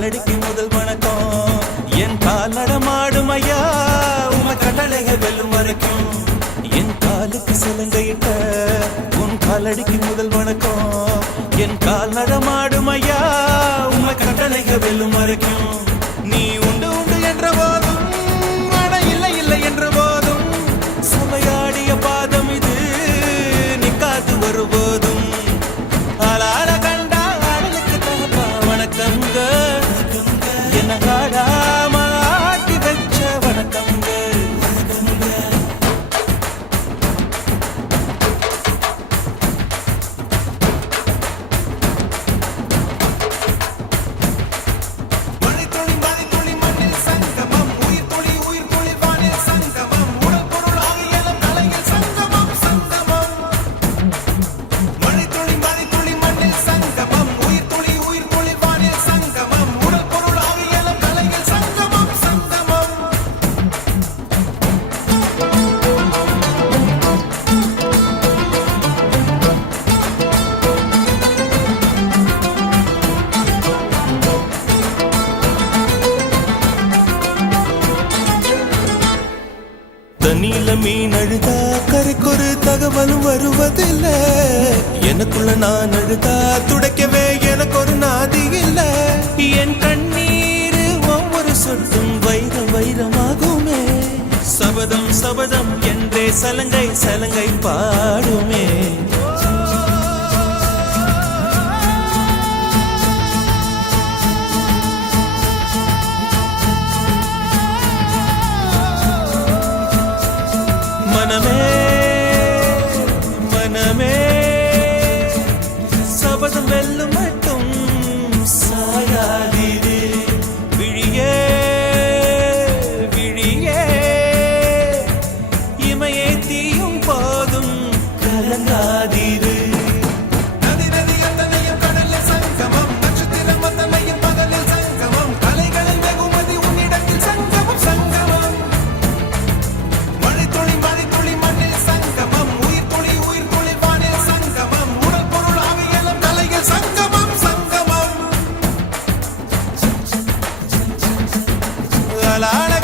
காலடிக்கு முதல் வணக்கம் என் கால் நடமாடும் ஐயா உம கட்டளைகள் வெல்லும் வரைக்கும் என் காலுக்கு சிலங்கையிட்ட உன் காலடிக்கு முதல் வணக்கம் என் கால் நடமாடும் ஐயா உம கட்டளைகள் வெல்லும் வரைக்கும் நீ உண்டு உண்டு என்ற போதும் மன இல்லை இல்லை என்ற போதும் சபையாடிய பாதம் இது நிக்காது ஒருபோதும் ஆளார கண்டா ஆடலுக்கு தகப்பா வணக்கங்க என்ன காடாம ஆட்டி வச்ச வணக்கங்க தண்ணியில மீன் அழுதா கரைக்கொரு தகவலும் வருவதில்லை எனக்குள்ள நான் அழுதா துடைக்கவே எனக்கு ஒரு நாதி இல்ல என் கண்ணீர் ஒவ்வொரு சொட்டும் வைரம் வைரமாகுமே சபதம் சபதம் என்றே சலங்கை சலங்கை பாடுமே மனமே மனமே சபதம் வெல்லும் மட்டும் சாயாதீரு விழியே விழியே இமையே தீயும் போதும் கலங்காதீரு la la